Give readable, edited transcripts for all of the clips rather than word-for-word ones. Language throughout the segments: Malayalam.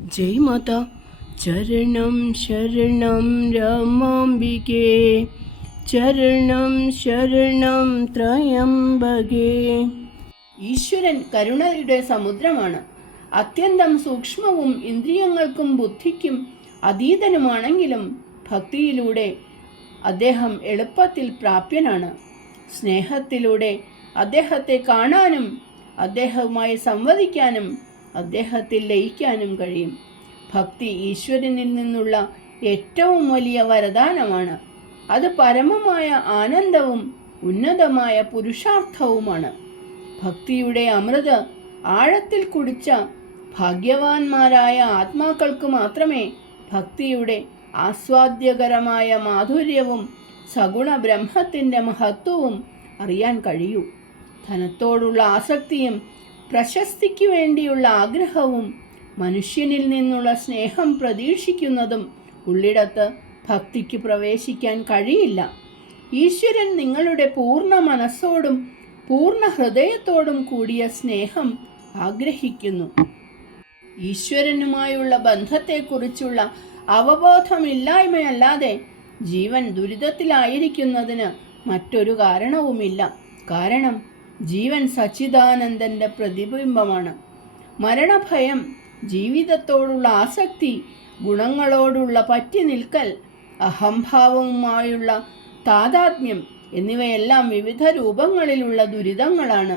जय माता। चरणं शरणं रमाम्बिके, ചരണം ശരണം ത്രയംബകേ. ഈശ്വരൻ കരുണയുടെ സമുദ്രമാണ്. അത്യന്തം സൂക്ഷ്മവും ഇന്ദ്രിയങ്ങൾക്കും ബുദ്ധിക്കും അതീതനുമാണെങ്കിലും ഭക്തിയിലൂടെ അദ്ദേഹം എളുപ്പത്തിൽ പ്രാപ്യനാണ്. സ്നേഹത്തിലൂടെ അദ്ദേഹത്തെ കാണാനും അദ്ദേഹവുമായി സംവദിക്കാനും അദ്ദേഹത്തിൽ ലയിക്കാനും കഴിയും. ഭക്തി ഈശ്വരനിൽ നിന്നുള്ള ഏറ്റവും വലിയ വരദാനമാണ്. അത് പരമമായ ആനന്ദവും ഉന്നതമായ പുരുഷാർത്ഥവുമാണ്. ഭക്തിയുടെ അമൃത് ആഴത്തിൽ കുടിച്ച ഭാഗ്യവാന്മാരായ ആത്മാക്കൾക്ക് മാത്രമേ ഭക്തിയുടെ ആസ്വാദ്യകരമായ മാധുര്യവും സഗുണ ബ്രഹ്മത്തിൻ്റെ മഹത്വവും അറിയാൻ കഴിയൂ. ധനത്തോടുള്ള ആസക്തിയും പ്രശസ്തിക്ക് വേണ്ടിയുള്ള ആഗ്രഹവും മനുഷ്യനിൽ നിന്നുള്ള സ്നേഹം പ്രതീക്ഷിക്കുന്നതും ഉള്ളിടത്ത് ഭക്തിക്ക് പ്രവേശിക്കാൻ കഴിയില്ല. ഈശ്വരൻ നിങ്ങളുടെ പൂർണ്ണ മനസ്സോടും പൂർണ്ണ ഹൃദയത്തോടും കൂടിയ സ്നേഹം ആഗ്രഹിക്കുന്നു. ഈശ്വരനുമായുള്ള ബന്ധത്തെക്കുറിച്ചുള്ള അവബോധമില്ലായ്മയല്ലാതെ ജീവൻ ദുരിതത്തിലായിരിക്കുന്നതിന് മറ്റൊരു കാരണവുമില്ല. കാരണം ജീവൻ സച്ചിദാനന്ദന്റെ പ്രതിബിംബമാണ്. മരണഭയം, ജീവിതത്തോടുള്ള ആസക്തി, ഗുണങ്ങളോടുള്ള പറ്റി നിൽക്കൽ, അഹംഭാവവുമായുള്ള താതാത്മ്യം എന്നിവയെല്ലാം വിവിധ രൂപങ്ങളിലുള്ള ദുരിതങ്ങളാണ്.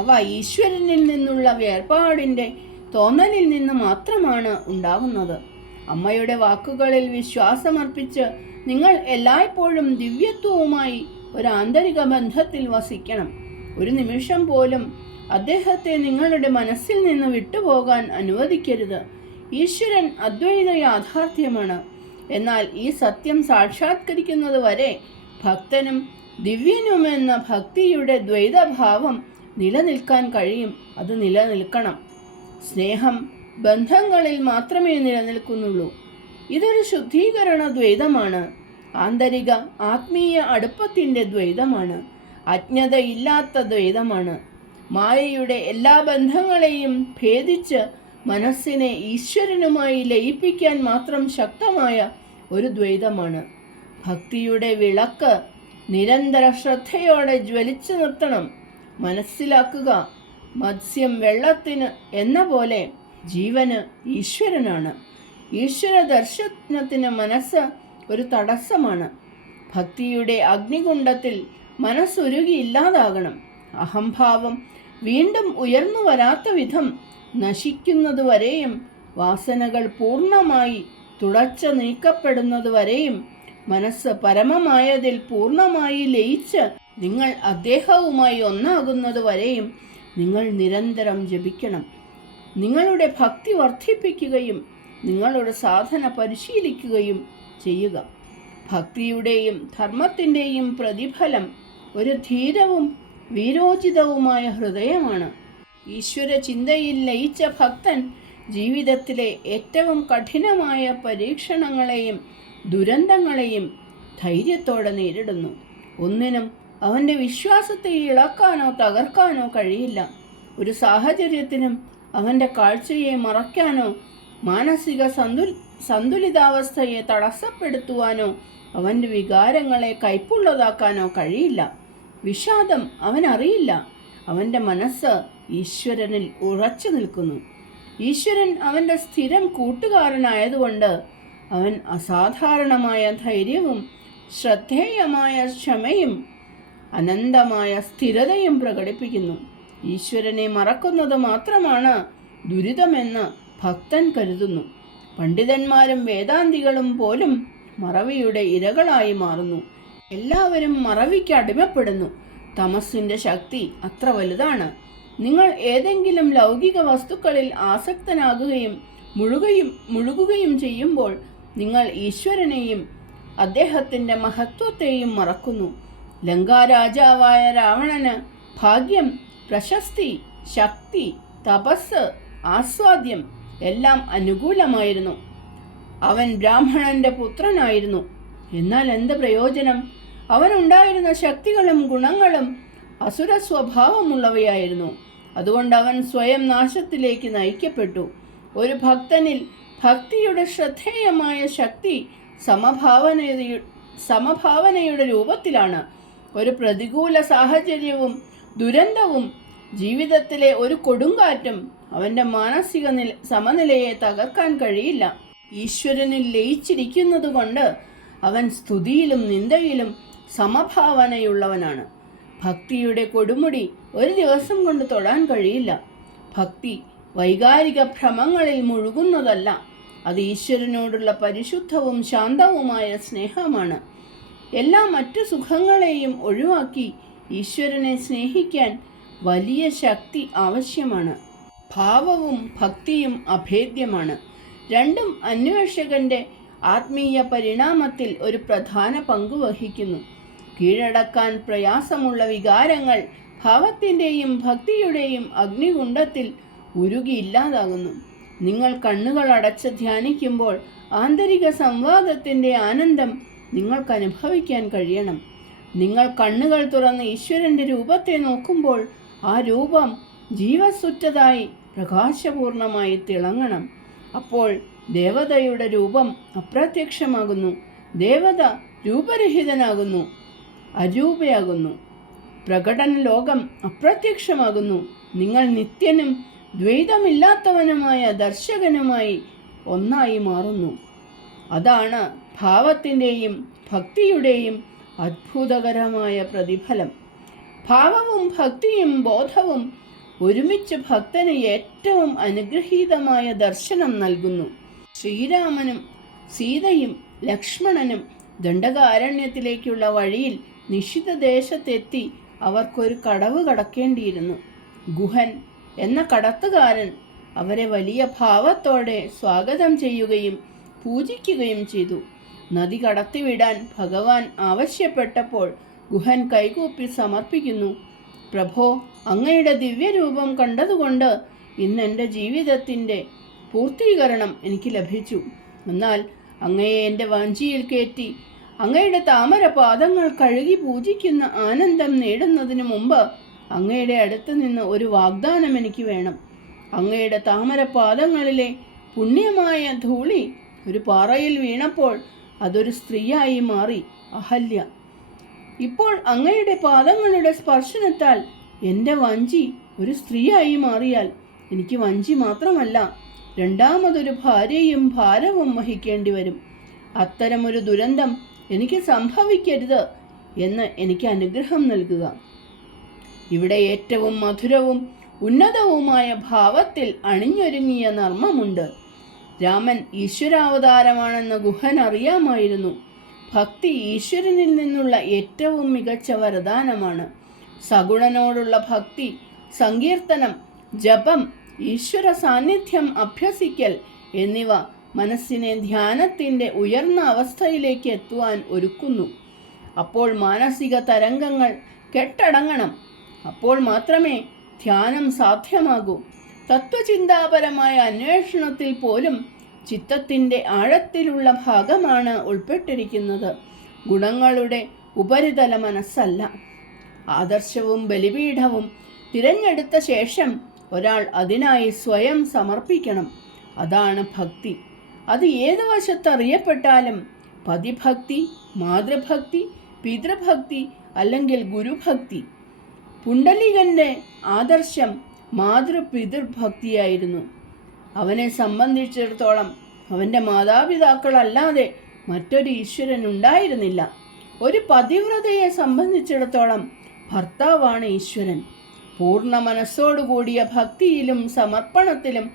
അവ ഈശ്വരനിൽ നിന്നുള്ള വേർപാടിൻ്റെ തോന്നലിൽ നിന്ന് മാത്രമാണ് ഉണ്ടാകുന്നത്. അമ്മയുടെ വാക്കുകളിൽ വിശ്വാസമർപ്പിച്ച് നിങ്ങൾ എല്ലായ്പ്പോഴും ദിവ്യത്വവുമായി ഒരു ആന്തരിക ബന്ധത്തിൽ വസിക്കണം. ഒരു നിമിഷം പോലും അദ്ദേഹത്തെ നിങ്ങളുടെ മനസ്സിൽ നിന്ന് വിട്ടുപോകാൻ അനുവദിക്കരുത്. ഈശ്വരൻ അദ്വൈത യാഥാർത്ഥ്യമാണ്. എന്നാൽ ഈ സത്യം സാക്ഷാത്കരിക്കുന്നത് വരെ ഭക്തനും ദിവ്യനുമെന്ന ഭക്തിയുടെ ദ്വൈതഭാവം നിലനിൽക്കാൻ കഴിയും. അത് നിലനിൽക്കണം. സ്നേഹം ബന്ധങ്ങളിൽ മാത്രമേ നിലനിൽക്കുന്നുള്ളൂ. ഇതൊരു ശുദ്ധീകരണ ദ്വൈതമാണ്. ആന്തരിക ആത്മീയ അടുപ്പത്തിൻ്റെ ദ്വൈതമാണ്. അജ്ഞതയില്ലാത്ത ദ്വൈതമാണ്. മായയുടെ എല്ലാ ബന്ധങ്ങളെയും ഭേദിച്ച് മനസ്സിനെ ഈശ്വരനുമായി ലയിപ്പിക്കാൻ മാത്രം ശക്തമായ ഒരു ദ്വൈതമാണ്. ഭക്തിയുടെ വിളക്ക് നിരന്തര ശ്രദ്ധയോടെ ജ്വലിച്ചു നിർത്തണം. മനസ്സിലാക്കുക, മത്സ്യം വെള്ളത്തിന് എന്ന പോലെ ജീവന് ഈശ്വരനാണ്. ഈശ്വര ദർശനത്തിന് മനസ്സ് ഒരു തടസ്സമാണ്. ഭക്തിയുടെ അഗ്നികുണ്ഡത്തിൽ മനസ്സുരുകി ഇല്ലാതാകണം. അഹംഭാവം വീണ്ടും ഉയർന്നു വരാത്ത വിധം നശിക്കുന്നതുവരെയും വാസനകൾ പൂർണ്ണമായി തുടച്ചു നീക്കപ്പെടുന്നതുവരെയും മനസ്സ് പരമമായതിൽ പൂർണ്ണമായി ലയിച്ച് നിങ്ങൾ അദ്ദേഹവുമായി ഒന്നാകുന്നതുവരെയും നിങ്ങൾ നിരന്തരം ജപിക്കണം. നിങ്ങളുടെ ഭക്തി വർദ്ധിപ്പിക്കുകയും നിങ്ങളുടെ സാധന പരിശീലിക്കുകയും ചെയ്യുക. ഭക്തിയുടെയും ധർമ്മത്തിൻ്റെയും പ്രതിഫലം ഒരു ധീരവും വീരോചിതവുമായ ഹൃദയമാണ്. ഈശ്വര ചിന്തയിൽ ലയിച്ച ഭക്തൻ ജീവിതത്തിലെ ഏറ്റവും കഠിനമായ പരീക്ഷണങ്ങളെയും ദുരന്തങ്ങളെയും ധൈര്യത്തോടെ നേരിടുന്നു. ഒന്നിനും അവൻ്റെ വിശ്വാസത്തെ ഇളക്കാനോ തകർക്കാനോ കഴിയില്ല. ഒരു സാഹചര്യത്തിനും അവൻ്റെ കാഴ്ചയെ മറയ്ക്കാനോ മാനസിക സന്തുലിതാവസ്ഥയെ തടസ്സപ്പെടുത്തുവാനോ അവൻ്റെ വികാരങ്ങളെ കൈപ്പുള്ളതാക്കാനോ കഴിയില്ല. വിഷാദം അവനറിയില്ല. അവൻ്റെ മനസ്സ് ഈശ്വരനിൽ ഉറച്ചു നിൽക്കുന്നു. ഈശ്വരൻ അവൻ്റെ സ്ഥിരം കൂട്ടുകാരനായതുകൊണ്ട് അവൻ അസാധാരണമായ ധൈര്യവും ശ്രദ്ധേയമായ ക്ഷമയും അനന്തമായ സ്ഥിരതയും പ്രകടിപ്പിക്കുന്നു. ഈശ്വരനെ മറക്കുന്നത് മാത്രമാണ് ദുരിതമെന്ന് ഭക്തൻ കരുതുന്നു. പണ്ഡിതന്മാരും വേദാന്തികളും പോലും മറവിയുടെ ഇരകളായി മാറുന്നു. എല്ലാവരും മറവിക്ക് അടിമപ്പെടുന്നു. തമസ്സിൻ്റെ ശക്തി അത്ര വലുതാണ്. നിങ്ങൾ ഏതെങ്കിലും ലൗകിക വസ്തുക്കളിൽ ആസക്തനാകുകയും മുഴുകുകയും ചെയ്യുമ്പോൾ നിങ്ങൾ ഈശ്വരനെയും അദ്ദേഹത്തിൻ്റെ മഹത്വത്തെയും മറക്കുന്നു. ലങ്കാരാജാവായ രാവണന് ഭാഗ്യം, പ്രശസ്തി, ശക്തി, തപസ്, ആസ്വാദ്യം എല്ലാം അനുകൂലമായിരുന്നു. അവൻ ബ്രാഹ്മണന്റെ പുത്രനായിരുന്നു. എന്നാൽ എന്ത് പ്രയോജനം? അവനുണ്ടായിരുന്ന ശക്തികളും ഗുണങ്ങളും അസുര സ്വഭാവമുള്ളവയായിരുന്നു. അതുകൊണ്ട് അവൻ സ്വയം നാശത്തിലേക്ക് നയിക്കപ്പെട്ടു. ഒരു ഭക്തനിൽ ഭക്തിയുടെ ശ്രദ്ധേയമായ ശക്തി സമഭാവനയുടെ രൂപത്തിലാണ്. ഒരു പ്രതികൂല സാഹചര്യവും ദുരന്തവും ജീവിതത്തിലെ ഒരു കൊടുങ്കാറ്റും അവൻ്റെ മാനസിക സമനിലയെ തകർക്കാൻ കഴിയില്ല. ഈശ്വരനിൽ ലയിച്ചിരിക്കുന്നത് കൊണ്ട് അവൻ സ്തുതിയിലും നിന്ദയിലും സമഭാവനയുള്ളവനാണ്. ഭക്തിയുടെ കൊടുമുടി ഒരു ദിവസം കൊണ്ട് തൊടാൻ കഴിയില്ല. ഭക്തി വൈകാരിക ഭ്രമങ്ങളിൽ മുഴുകുന്നതല്ല. അത് ഈശ്വരനോടുള്ള പരിശുദ്ധവും ശാന്തവുമായ സ്നേഹമാണ്. എല്ലാ മറ്റു സുഖങ്ങളെയും ഒഴിവാക്കി ഈശ്വരനെ സ്നേഹിക്കാൻ വലിയ ശക്തി ആവശ്യമാണ്. ഭാവവും ഭക്തിയും അഭേദ്യമാണ്. രണ്ടും അന്വേഷകന്റെ ആത്മീയ പരിണാമത്തിൽ ഒരു പ്രധാന പങ്ക് വഹിക്കുന്നു. കീഴടക്കാൻ പ്രയാസമുള്ള വികാരങ്ങൾ ഭാവത്തിൻ്റെയും ഭക്തിയുടെയും അഗ്നികുണ്ഡത്തിൽ ഉരുകിയില്ലാതാകുന്നു. നിങ്ങൾ കണ്ണുകൾ അടച്ച് ധ്യാനിക്കുമ്പോൾ ആന്തരിക സംവാദത്തിൻ്റെ ആനന്ദം നിങ്ങൾക്ക് അനുഭവിക്കാൻ കഴിയണം. നിങ്ങൾ കണ്ണുകൾ തുറന്ന് ഈശ്വരൻ്റെ രൂപത്തെ നോക്കുമ്പോൾ ആ രൂപം ജീവസുറ്റതായി പ്രകാശപൂർണമായി തിളങ്ങണം. അപ്പോൾ ദേവതയുടെ രൂപം അപ്രത്യക്ഷമാകുന്നു. ദേവത രൂപരഹിതനാകുന്നു, അരൂപയാകുന്നു. പ്രകടന ലോകം അപ്രത്യക്ഷമാകുന്നു. നിങ്ങൾ നിത്യനും ദ്വൈതമില്ലാത്തവനുമായ ദർശകനുമായി ഒന്നായി മാറുന്നു. അതാണ് ഭാവത്തിൻ്റെയും ഭക്തിയുടെയും അത്ഭുതകരമായ പ്രതിഫലം. ഭാവവും ഭക്തിയും ബോധവും ഒരുമിച്ച് ഭക്തന് ഏറ്റവും അനുഗ്രഹീതമായ ദർശനം നൽകുന്നു. ശ്രീരാമനും സീതയും ലക്ഷ്മണനും ദണ്ഡകാരണ്യത്തിലേക്കുള്ള വഴിയിൽ നിശ്ചിത ദേശത്തെത്തി അവർക്കൊരു കടവ് കടക്കേണ്ടിയിരുന്നു. ഗുഹൻ എന്ന കടത്തുകാരൻ അവരെ വലിയ ഭാവത്തോടെ സ്വാഗതം ചെയ്യുകയും പൂജിക്കുകയും ചെയ്തു. നദി കടത്തിവിടാൻ ഭഗവാൻ ആവശ്യപ്പെട്ടപ്പോൾ ഗുഹൻ കൈകൂപ്പി സമർപ്പിക്കുന്നു. പ്രഭോ, അങ്ങയുടെ ദിവ്യരൂപം കണ്ടതുകൊണ്ട് ഇന്ന് എൻ്റെ ജീവിതത്തിൻ്റെ പൂർത്തീകരണം എനിക്ക് ലഭിച്ചു. എന്നാൽ അങ്ങയെ എൻ്റെ വഞ്ചിയിൽ കയറ്റി അങ്ങയുടെ താമര പാദങ്ങൾ കഴുകി പൂജിക്കുന്ന ആനന്ദം നേടുന്നതിന് മുമ്പ് അങ്ങയുടെ അടുത്ത് നിന്ന് ഒരു വാഗ്ദാനം എനിക്ക് വേണം. അങ്ങയുടെ താമര പാദങ്ങളിലെ പുണ്യമായ ധൂളി ഒരു പാറയിൽ വീണപ്പോൾ അതൊരു സ്ത്രീയായി മാറി, അഹല്യ. ഇപ്പോൾ അങ്ങയുടെ പാദങ്ങളുടെ സ്പർശനത്താൽ എൻ്റെ വഞ്ചി ഒരു സ്ത്രീയായി മാറിയാൽ എനിക്ക് വഞ്ചി മാത്രമല്ല, രണ്ടാമതൊരു ഭാര്യയും ഭാരവും വഹിക്കേണ്ടി വരും. അത്തരമൊരു ദുരന്തം എനിക്ക് സംഭവിക്കരുത് എന്ന് എനിക്ക് അനുഗ്രഹം നൽകുക. ഇവിടെ ഏറ്റവും മധുരവും ഉന്നതവുമായ ഭാവത്തിൽ അണിഞ്ഞൊരുങ്ങിയ നർമ്മമുണ്ട്. രാമൻ ഈശ്വരാവതാരമാണെന്ന് ഗുഹൻ അറിയാമായിരുന്നു. ഭക്തി ഈശ്വരനിൽ നിന്നുള്ള ഏറ്റവും മികച്ച വരദാനമാണ്. സഗുണനോടുള്ള ഭക്തി, സങ്കീർത്തനം, ജപം, ഈശ്വര സാന്നിധ്യം അഭ്യസിക്കൽ എന്നിവ മനസ്സിനെ ധ്യാനത്തിൻ്റെ ഉയർന്ന അവസ്ഥയിലേക്ക് എത്തുവാൻ ഒരുക്കുന്നു. അപ്പോൾ മാനസിക തരംഗങ്ങൾ കെട്ടടങ്ങണം. അപ്പോൾ മാത്രമേ ധ്യാനം സാധ്യമാകൂ. തത്വചിന്താപരമായ അന്വേഷണത്തിൽ പോലും ചിത്തത്തിൻ്റെ ആഴത്തിലുള്ള ഭാഗമാണ് ഉൾപ്പെട്ടിരിക്കുന്നത്, ഗുണങ്ങളുടെ ഉപരിതല മനസ്സല്ല. ആദർശവും ബലിപീഠവും തിരഞ്ഞെടുത്ത ശേഷം ഒരാൾ അതിനായി സ്വയം സമർപ്പിക്കണം. അതാണ് ഭക്തി. അത് ഏത് വശത്തറിയപ്പെട്ടാലും പതിഭക്തി, മാതൃഭക്തി, പിതൃഭക്തി അല്ലെങ്കിൽ ഗുരുഭക്തി. പുണ്ടലികന്റെ ആദർശം മാതൃപിതൃഭക്തിയായിരുന്നു. അവനെ സംബന്ധിച്ചിടത്തോളം അവൻ്റെ മാതാപിതാക്കളല്ലാതെ മറ്റൊരു ഈശ്വരൻ ഉണ്ടായിരുന്നില്ല. ഒരു പതിവ്രതയെ സംബന്ധിച്ചിടത്തോളം ഭർത്താവാണ് ഈശ്വരൻ. പൂർണ്ണ മനസ്സോടുകൂടിയ ഭക്തിയിലും സമർപ്പണത്തിലും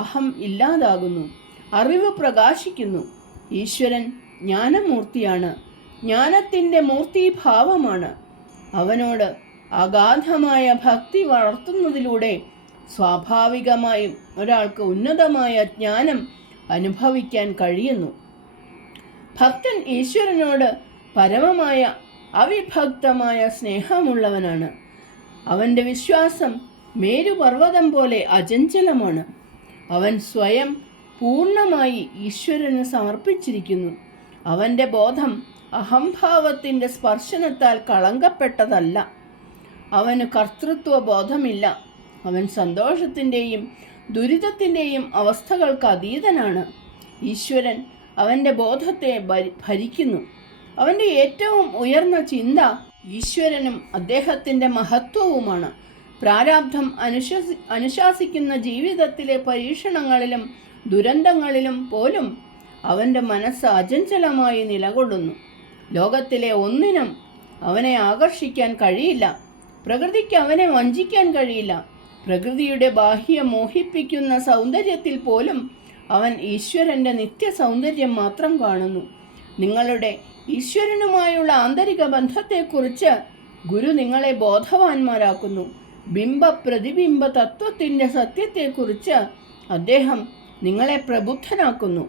അഹം ഇല്ലാതാകുന്നു, അറിവ് പ്രകാശിക്കുന്നു. ഈശ്വരൻ ജ്ഞാനമൂർത്തിയാണ്, ജ്ഞാനത്തിൻ്റെ മൂർത്തിഭാവമാണ്. അവനോട് അഗാധമായ ഭക്തി വളർത്തുന്നതിലൂടെ സ്വാഭാവികമായും ഒരാൾക്ക് ഉന്നതമായ ജ്ഞാനം അനുഭവിക്കാൻ കഴിയുന്നു. ഭക്തൻ ഈശ്വരനോട് പരമമായ അവിഭക്തമായ സ്നേഹമുള്ളവനാണ്. അവൻ്റെ വിശ്വാസം മേരുപർവ്വതം പോലെ അചഞ്ചലമാണ്. അവൻ സ്വയം പൂർണ്ണമായി ഈശ്വരന് സമർപ്പിച്ചിരിക്കുന്നു. അവൻ്റെ ബോധം അഹംഭാവത്തിൻ്റെ സ്പർശനത്താൽ കളങ്കപ്പെട്ടതല്ല. അവന് കർത്തൃത്വ ബോധമില്ല. അവൻ സന്തോഷത്തിൻ്റെയും ദുരിതത്തിൻ്റെയും അവസ്ഥകൾക്ക് അതീതനാണ്. ഈശ്വരൻ അവൻ്റെ ബോധത്തെ ഭരിക്കുന്നു. അവൻ്റെ ഏറ്റവും ഉയർന്ന ചിന്ത ഈശ്വരനും അദ്ദേഹത്തിൻ്റെ മഹത്വവുമാണ്. പ്രാരാബ്ധം അനുശാസിക്കുന്ന ജീവിതത്തിലെ പരീക്ഷണങ്ങളിലും ദുരന്തങ്ങളിലും പോലും അവൻ്റെ മനസ്സ് അചഞ്ചലമായി നിലകൊള്ളുന്നു. ലോകത്തിലെ ഒന്നിനും അവനെ ആകർഷിക്കാൻ കഴിയില്ല. പ്രകൃതിക്ക് അവനെ വഞ്ചിക്കാൻ കഴിയില്ല. പ്രകൃതിയുടെ ബാഹ്യ മോഹിപ്പിക്കുന്ന സൗന്ദര്യത്തിൽ പോലും അവൻ ഈശ്വരൻ്റെ നിത്യ സൗന്ദര്യം മാത്രം കാണുന്നു. നിങ്ങളുടെ ഈശ്വരനുമായുള്ള ആന്തരിക ബന്ധത്തെക്കുറിച്ച് ഗുരു നിങ്ങളെ ബോധവാന്മാരാക്കുന്നു. ബിംബ പ്രതിബിംബ തത്വത്തിൻ്റെ സത്യത്തെക്കുറിച്ച് അദ്ദേഹം നിങ്ങളെ പ്രബുദ്ധനാക്കുന്നു.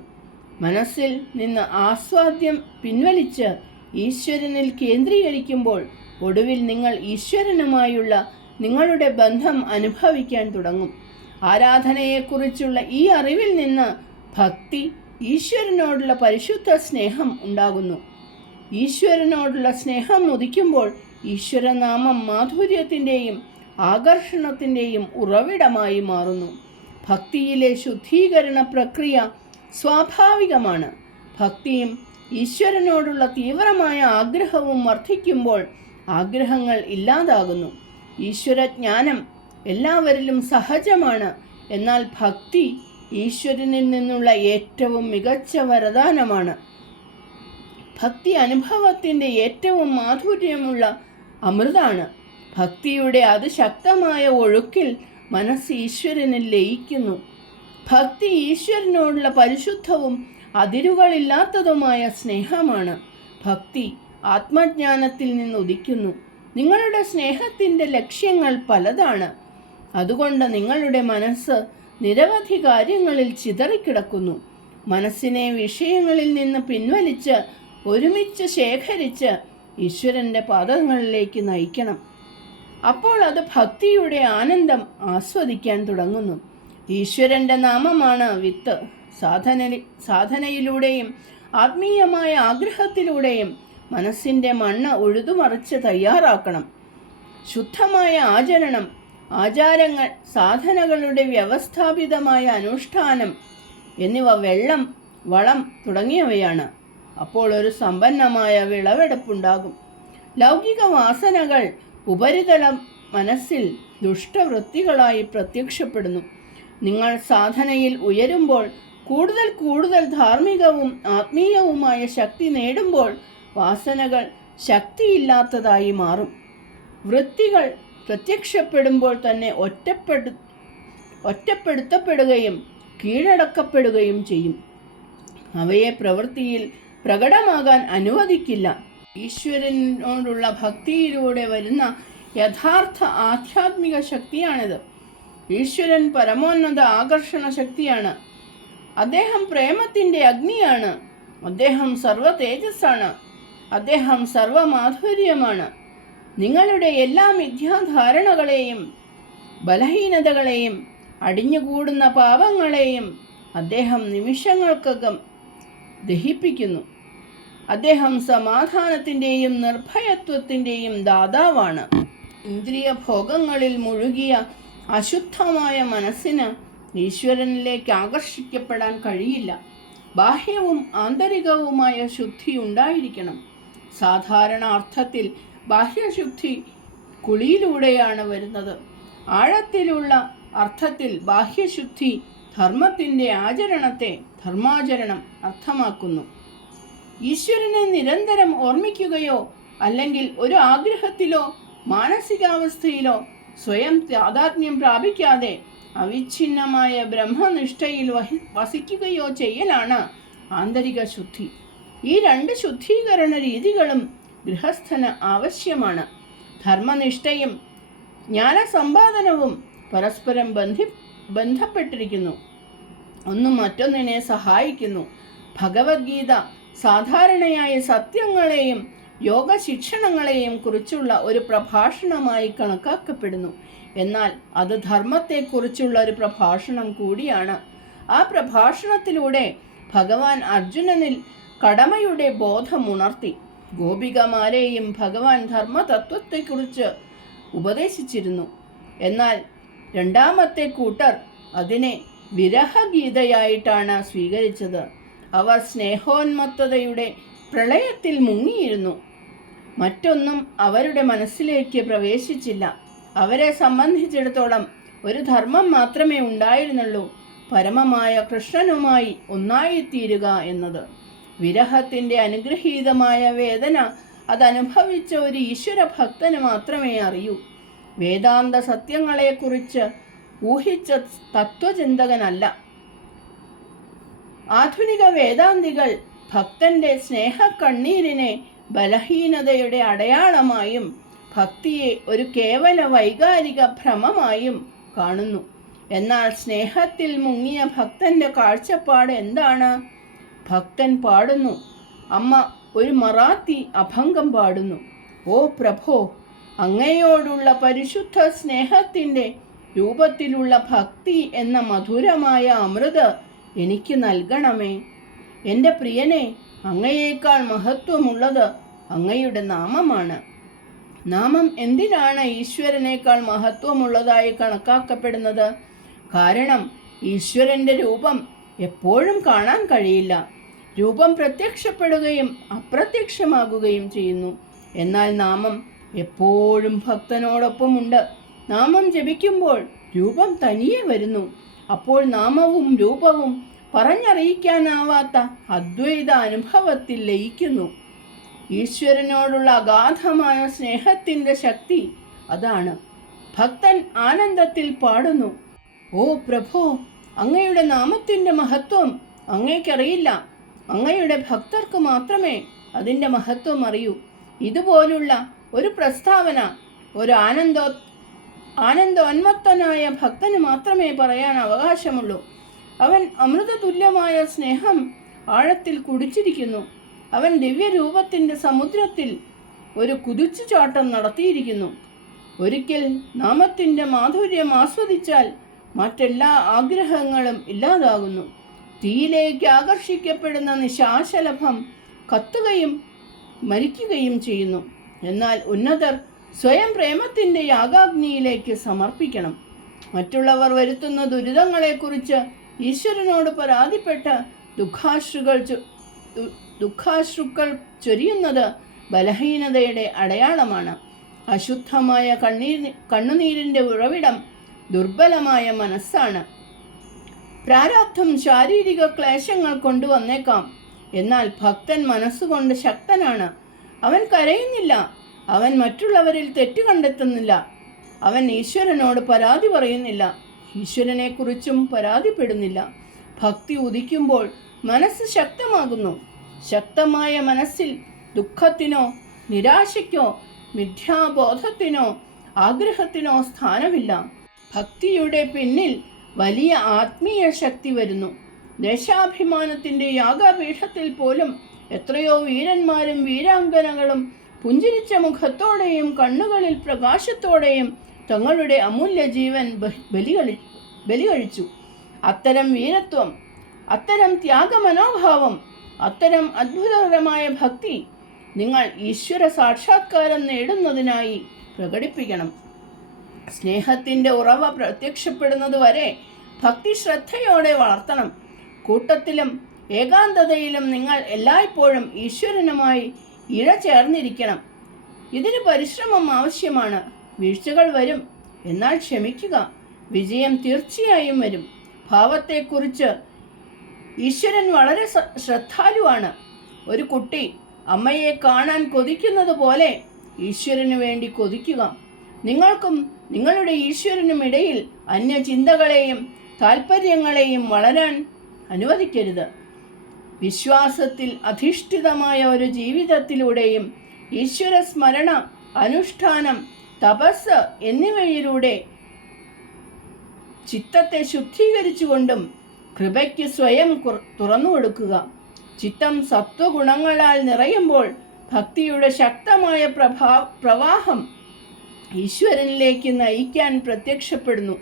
മനസ്സിൽ നിന്ന് ആസ്വാദ്യം പിൻവലിച്ച് ഈശ്വരനിൽ കേന്ദ്രീകരിക്കുമ്പോൾ ഒടുവിൽ നിങ്ങൾ ഈശ്വരനുമായുള്ള നിങ്ങളുടെ ബന്ധം അനുഭവിക്കാൻ തുടങ്ങും. ആരാധനയെക്കുറിച്ചുള്ള ഈ അറിവിൽ നിന്ന് ഭക്തി, ഈശ്വരനോടുള്ള പരിശുദ്ധ സ്നേഹം ഉണ്ടാകുന്നു. ഈശ്വരനോടുള്ള സ്നേഹം ഉദിക്കുമ്പോൾ ഈശ്വരനാമം മാധുര്യത്തിൻ്റെയും ആകർഷണത്തിൻ്റെയും ഉറവിടമായി മാറുന്നു. ഭക്തിയിലെ ശുദ്ധീകരണ പ്രക്രിയ സ്വാഭാവികമാണ്. ഭക്തിയും ഈശ്വരനോടുള്ള തീവ്രമായ ആഗ്രഹവും വർദ്ധിക്കുമ്പോൾ ആഗ്രഹങ്ങൾ ഇല്ലാതാകുന്നു. ഈശ്വരജ്ഞാനം എല്ലാവരിലും സഹജമാണ്. എന്നാൽ ഭക്തി ഈശ്വരനിൽ നിന്നുള്ള ഏറ്റവും മികച്ച വരദാനമാണ്. ഭക്തി അനുഭവത്തിൻ്റെ ഏറ്റവും മാധുര്യമുള്ള അമൃതാണ്. ഭക്തിയുടെ അതിശക്തമായ ഒഴുക്കിൽ മനസ്സ് ഈശ്വരനിൽ ലയിക്കുന്നു. ഭക്തി ഈശ്വരനോടുള്ള പരിശുദ്ധവും അതിരുകളില്ലാത്തതുമായ സ്നേഹമാണ്. ഭക്തി ആത്മജ്ഞാനത്തിൽ നിന്ന് ഉദിക്കുന്നു. നിങ്ങളുടെ സ്നേഹത്തിൻ്റെ ലക്ഷ്യങ്ങൾ പലതാണ്. അതുകൊണ്ട് നിങ്ങളുടെ മനസ്സ് നിരവധി കാര്യങ്ങളിൽ ചിതറിക്കിടക്കുന്നു. മനസ്സിനെ വിഷയങ്ങളിൽ നിന്ന് പിൻവലിച്ച് ഒരുമിച്ച് ശേഖരിച്ച് ഈശ്വരൻ്റെ പാദങ്ങളിലേക്ക് നയിക്കണം. അപ്പോൾ അത് ഭക്തിയുടെ ആനന്ദം ആസ്വദിക്കാൻ തുടങ്ങുന്നു. ഈശ്വരൻ്റെ നാമമാണ് വിത്ത്. സാധനയിലൂടെയും ആത്മീയമായ ആഗ്രഹത്തിലൂടെയും മനസ്സിൻ്റെ മണ്ണ് ഉഴുതുമറിച്ച് തയ്യാറാക്കണം. ശുദ്ധമായ ആചാരങ്ങൾ, സാധനകളുടെ വ്യവസ്ഥാപിതമായ അനുഷ്ഠാനം എന്നിവ വെള്ളം, വളം തുടങ്ങിയവയാണ്. അപ്പോൾ ഒരു സമ്പന്നമായ വിളവെടുപ്പുണ്ടാകും. ലൗകിക വാസനകൾ ഉപരിതല മനസ്സിൽ ദുഷ്ടവൃത്തികളായി പ്രത്യക്ഷപ്പെടുന്നു. നിങ്ങൾ സാധനയിൽ ഉയരുമ്പോൾ, കൂടുതൽ ധാർമ്മികവും ആത്മീയവുമായ ശക്തി നേടുമ്പോൾ വാസനകൾ ശക്തിയില്ലാത്തതായി മാറും. വൃത്തികൾ പ്രത്യക്ഷപ്പെടുമ്പോൾ തന്നെ ഒറ്റപ്പെടുത്തപ്പെടുകയും കീഴടക്കപ്പെടുകയും ചെയ്യും. അവയെ പ്രവൃത്തിയിൽ പ്രകടമാകാൻ അനുവദിക്കില്ല. ഈശ്വരനോടുള്ള ഭക്തിയിലൂടെ വരുന്ന യഥാർത്ഥ ആധ്യാത്മിക ശക്തിയാണിത്. ഈശ്വരൻ പരമോന്നത ആകർഷണ ശക്തിയാണ്. അദ്ദേഹം പ്രേമത്തിൻ്റെ അഗ്നിയാണ്. അദ്ദേഹം സർവ തേജസ്സാണ്. അദ്ദേഹം സർവമാധുര്യമാണ്. നിങ്ങളുടെ എല്ലാ മിഥ്യാധാരണകളെയും ബലഹീനതകളെയും അടിഞ്ഞുകൂടുന്ന പാപങ്ങളെയും അദ്ദേഹം നിമിഷങ്ങൾക്കകം ദഹിപ്പിക്കുന്നു. അദ്ദേഹം സമാധാനത്തിൻ്റെയും നിർഭയത്വത്തിൻ്റെയും ദാതാവാണ്. ഇന്ദ്രിയ ഭോഗങ്ങളിൽ മുഴുകിയ അശുദ്ധമായ മനസ്സിന് ഈശ്വരനിലേക്ക് ആകർഷിക്കപ്പെടാൻ കഴിയില്ല. ബാഹ്യവും ആന്തരികവുമായ ശുദ്ധി ഉണ്ടായിരിക്കണം. സാധാരണ അർത്ഥത്തിൽ ബാഹ്യശുദ്ധി കുളിയിലൂടെയാണ് വരുന്നത്. ആഴത്തിലുള്ള അർത്ഥത്തിൽ ബാഹ്യശുദ്ധി ധർമ്മത്തിൻ്റെ ധർമാചരണം അർത്ഥമാക്കുന്നു. ഈശ്വരനെ നിരന്തരം ഓർമ്മിക്കുകയോ അല്ലെങ്കിൽ ഒരു ആഗ്രഹത്തിലോ മാനസികാവസ്ഥയിലോ സ്വയം താദാത്മ്യം പ്രാപിക്കാതെ അവിഛിന്നമായ ബ്രഹ്മനിഷ്ഠയിൽ വസിക്കുകയോ ചെയ്യലാണ് ആന്തരിക ശുദ്ധി. ഈ രണ്ട് ശുദ്ധീകരണ രീതികളും ഗൃഹസ്ഥന് ആവശ്യമാണ്. ധർമ്മനിഷ്ഠയും ജ്ഞാനസമ്പാദനവും പരസ്പരം ബന്ധപ്പെട്ടിരിക്കുന്നു. ഒന്ന് മറ്റൊന്നിനെ സഹായിക്കുന്നു. ഭഗവത്ഗീത സാധാരണയായി സത്യങ്ങളെയും യോഗ ശിക്ഷണങ്ങളെയും കുറിച്ചുള്ള ഒരു പ്രഭാഷണമായി കണക്കാക്കപ്പെടുന്നു. എന്നാൽ അത് ധർമ്മത്തെക്കുറിച്ചുള്ള ഒരു പ്രഭാഷണം കൂടിയാണ്. ആ പ്രഭാഷണത്തിലൂടെ ഭഗവാൻ അർജുനനിൽ കടമയുടെ ബോധമുണർത്തി. ഗോപികമാരെയും ഭഗവാൻ ധർമ്മതത്വത്തെക്കുറിച്ച് ഉപദേശിച്ചിരുന്നു. എന്നാൽ രണ്ടാമത്തെ കൂട്ടർ അതിനെ വിരഹഗീതയായിട്ടാണ് സ്വീകരിച്ചത്. അവർ സ്നേഹോന്മത്തതയുടെ പ്രളയത്തിൽ മുങ്ങിയിരുന്നു. മറ്റൊന്നും അവരുടെ മനസ്സിലേക്ക് പ്രവേശിച്ചില്ല. അവരെ സംബന്ധിച്ചിടത്തോളം ഒരു ധർമ്മം മാത്രമേ ഉണ്ടായിരുന്നുള്ളൂ, പരമമായ കൃഷ്ണനുമായി ഒന്നായിത്തീരുക എന്നത്. വിരഹത്തിൻ്റെ അനുഗ്രഹീതമായ വേദന അതനുഭവിച്ച ഒരു ഈശ്വര ഭക്തന് മാത്രമേ അറിയൂ. വേദാന്ത സത്യങ്ങളെക്കുറിച്ച് ഊഹിച്ച തത്വചിന്തകനല്ല. ആധുനിക വേദാന്തികൾ ഭക്തന്റെ സ്നേഹക്കണ്ണീരിനെ ബലഹീനതയുടെ അടയാളമായും ഭക്തിയെ ഒരു കേവല വൈകാരിക ഭ്രമമായും കാണുന്നു. എന്നാൽ സ്നേഹത്തിൽ മുങ്ങിയ ഭക്തന്റെ കാഴ്ചപ്പാട് എന്താണ്? ഭക്തൻ പാടുന്നു. അമ്മ ഒരു മറാത്തി അഭംഗം പാടുന്നു. ഓ പ്രഭോ, അങ്ങയോടുള്ള പരിശുദ്ധ സ്നേഹത്തിൻ്റെ രൂപത്തിലുള്ള ഭക്തി എന്ന മധുരമായ അമൃത് എനിക്ക് നൽകണമേ. എൻ്റെ പ്രിയനെ, അങ്ങയേക്കാൾ മഹത്വമുള്ളത് അങ്ങയുടെ നാമമാണ്. നാമം എന്തിനാണ് ഈശ്വരനേക്കാൾ മഹത്വമുള്ളതായി കണക്കാക്കപ്പെടുന്നത്? കാരണം ഈശ്വരൻ്റെ രൂപം എപ്പോഴും കാണാൻ കഴിയില്ല. രൂപം പ്രത്യക്ഷപ്പെടുകയും അപ്രത്യക്ഷമാകുകയും ചെയ്യുന്നു. എന്നാൽ നാമം എപ്പോഴും ഭക്തനോടൊപ്പമുണ്ട്. നാമം ജപിക്കുമ്പോൾ രൂപം തനിയെ വരുന്നു. അപ്പോൾ നാമവും രൂപവും പറഞ്ഞറിയിക്കാനാവാത്ത അദ്വൈത അനുഭവത്തിൽ ലയിക്കുന്നു. ഈശ്വരനോടുള്ള അഗാധമായ സ്നേഹത്തിൻ്റെ ശക്തി അതാണ്. ഭക്തൻ ആനന്ദത്തിൽ പാടുന്നു. ഓ പ്രഭോ, അങ്ങയുടെ നാമത്തിൻ്റെ മഹത്വം അങ്ങേക്കറിയില്ല. അങ്ങയുടെ ഭക്തർക്ക് മാത്രമേ അതിൻ്റെ മഹത്വം അറിയൂ. ഇതുപോലുള്ള ഒരു പ്രസ്താവന ഒരു ആനന്ദോന്മത്തനായ ഭക്തന് മാത്രമേ പറയാൻ അവകാശമുള്ളൂ. അവൻ അമൃതതുല്യമായ സ്നേഹം ആഴത്തിൽ കുടിച്ചിരിക്കുന്നു. അവൻ ദിവ്യരൂപത്തിൻ്റെ സമുദ്രത്തിൽ ഒരു കുതിച്ചുചാട്ടം നടത്തിയിരിക്കുന്നു. ഒരിക്കൽ നാമത്തിൻ്റെ മാധുര്യം ആസ്വദിച്ചാൽ മറ്റെല്ലാ ആഗ്രഹങ്ങളും ഇല്ലാതാകുന്നു. തീയിലേക്ക് ആകർഷിക്കപ്പെടുന്ന നിശാശലഭം കത്തുകയും മരിക്കുകയും ചെയ്യുന്നു. എന്നാൽ ഉന്നതർ സ്വയം പ്രേമത്തിൻ്റെ യാഗാഗ്നിയിലേക്ക് സമർപ്പിക്കണം. മറ്റുള്ളവർ വരുത്തുന്ന ദുരിതങ്ങളെക്കുറിച്ച് ഈശ്വരനോട് പരാതിപ്പെട്ട് ദുഃഖാശ്രുക്കൾ ചൊരിയുന്നത് ബലഹീനതയുടെ അടയാളമാണ്. അശുദ്ധമായ കണ്ണുനീരിൻ്റെ ഉറവിടം ദുർബലമായ മനസ്സാണ്. പ്രാരാബ്ധം ശാരീരിക ക്ലേശങ്ങൾ കൊണ്ടുവന്നേക്കാം. എന്നാൽ ഭക്തൻ മനസ്സുകൊണ്ട് ശക്തനാണ്. അവൻ കരയുന്നില്ല. അവൻ മറ്റുള്ളവരിൽ തെറ്റ് കണ്ടെത്തുന്നില്ല. അവൻ ഈശ്വരനോട് പരാതി പറയുന്നില്ല. ഈശ്വരനെക്കുറിച്ചും പരാതിപ്പെടുന്നില്ല. ഭക്തി ഉദിക്കുമ്പോൾ മനസ്സ് ശക്തമാകുന്നു. ശക്തമായ മനസ്സിൽ ദുഃഖത്തിനോ നിരാശയ്ക്കോ മിഥ്യാബോധത്തിനോ ആഗ്രഹത്തിനോ സ്ഥാനമില്ല. ഭക്തിയുടെ പിന്നിൽ വലിയ ആത്മീയ ശക്തി വരുന്നു. ദേശാഭിമാനത്തിൻ്റെ യാഗപീഠത്തിൽ പോലും എത്രയോ വീരന്മാരും വീരാംഗനകളും പുഞ്ചിരിച്ച മുഖത്തോടെയും കണ്ണുകളിൽ പ്രകാശത്തോടെയും തങ്ങളുടെ അമൂല്യ ജീവൻ ബലികഴിച്ചു. അത്തരം വീരത്വം, അത്തരം ത്യാഗമനോഭാവം, അത്തരം അത്ഭുതകരമായ ഭക്തി നിങ്ങൾ ഈശ്വര സാക്ഷാത്കാരം നേടുന്നതിനായി പ്രകടിപ്പിക്കണം. സ്നേഹത്തിൻ്റെ ഉറവ പ്രത്യക്ഷപ്പെടുന്നതുവരെ ഭക്തി ശ്രദ്ധയോടെ വളർത്തണം. കൂട്ടത്തിലും ഏകാന്തതയിലും നിങ്ങൾ എല്ലായ്പ്പോഴും ഈശ്വരനുമായി ഇഴചേർന്നിരിക്കണം. ഇതിന് പരിശ്രമം ആവശ്യമാണ്. വീഴ്ചകൾ വരും, എന്നാൽ ക്ഷമിക്കുക. വിജയം തീർച്ചയായും വരും. ഭാവത്തെക്കുറിച്ച് ഈശ്വരൻ വളരെ ശ്രദ്ധാലുവാണ്. ഒരു കുട്ടി അമ്മയെ കാണാൻ കൊതിക്കുന്നത് പോലെ ഈശ്വരന് വേണ്ടി കൊതിക്കുക. നിങ്ങൾക്കും നിങ്ങളുടെ ഈശ്വരനും ഇടയിൽ അന്യചിന്തകളെയും താൽപ്പര്യങ്ങളെയും വളരാൻ അനുവദിക്കരുത്. വിശ്വാസത്തിൽ അധിഷ്ഠിതമായ ഒരു ജീവിതത്തിലൂടെയും ഈശ്വര സ്മരണ, അനുഷ്ഠാനം, തപസ് എന്നിവയിലൂടെ ചിത്തത്തെ ശുദ്ധീകരിച്ചുകൊണ്ടും കൃപയ്ക്ക് സ്വയം തുറന്നു കൊടുക്കുക. ചിത്തം സത്വഗുണങ്ങളാൽ നിറയുമ്പോൾ ഭക്തിയുടെ ശക്തമായ പ്രവാഹം ഈശ്വരനിലേക്ക് നയിക്കാൻ പ്രത്യക്ഷപ്പെടുന്നു.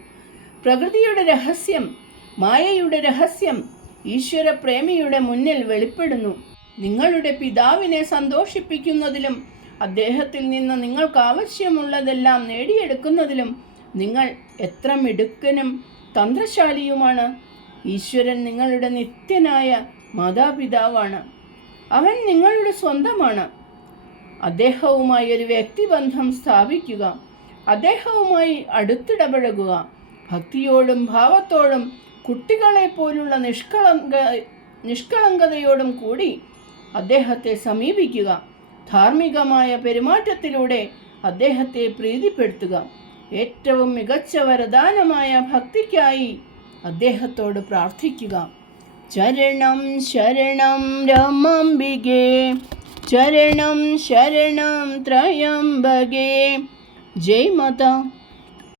പ്രകൃതിയുടെ രഹസ്യം, മായയുടെ രഹസ്യം ഈശ്വരപ്രേമിയുടെ മുന്നിൽ വെളിപ്പെടുന്നു. നിങ്ങളുടെ പിതാവിനെ സന്തോഷിപ്പിക്കുന്നതിലും അദ്ദേഹത്തിൽ നിന്ന് നിങ്ങൾക്ക് ആവശ്യമുള്ളതെല്ലാം നേടിയെടുക്കുന്നതിലും നിങ്ങൾ എത്ര മിടുക്കനും തന്ത്രശാലിയുമാണ്. ഈശ്വരൻ നിങ്ങളുടെ നിത്യനായ മാതാപിതാവാണ്. അവൻ നിങ്ങളുടെ സ്വന്തമാണ്. അദ്ദേഹവുമായി ഒരു വ്യക്തിബന്ധം സ്ഥാപിക്കുക. അദ്ദേഹവുമായി അടുത്തിടപഴകുക. ഭക്തിയോടും ഭാവത്തോടും കുട്ടികളെ പോലുള്ള നിഷ്കളങ്കതയോടും കൂടി അദ്ദേഹത്തെ സമീപിക്കുക. ധാർമ്മികമായ പെരുമാറ്റത്തിലൂടെ അദ്ദേഹത്തെ പ്രീതിപ്പെടുത്തുക. ഏറ്റവും മികച്ച വരദാനമായ ഭക്തിക്കായി അദ്ദേഹത്തോട് പ്രാർത്ഥിക്കുക. ചരണം ശരണം രമാംബികേ, ചരണം ശരണം ത്രയംബകേ. ജയ് മാതാ.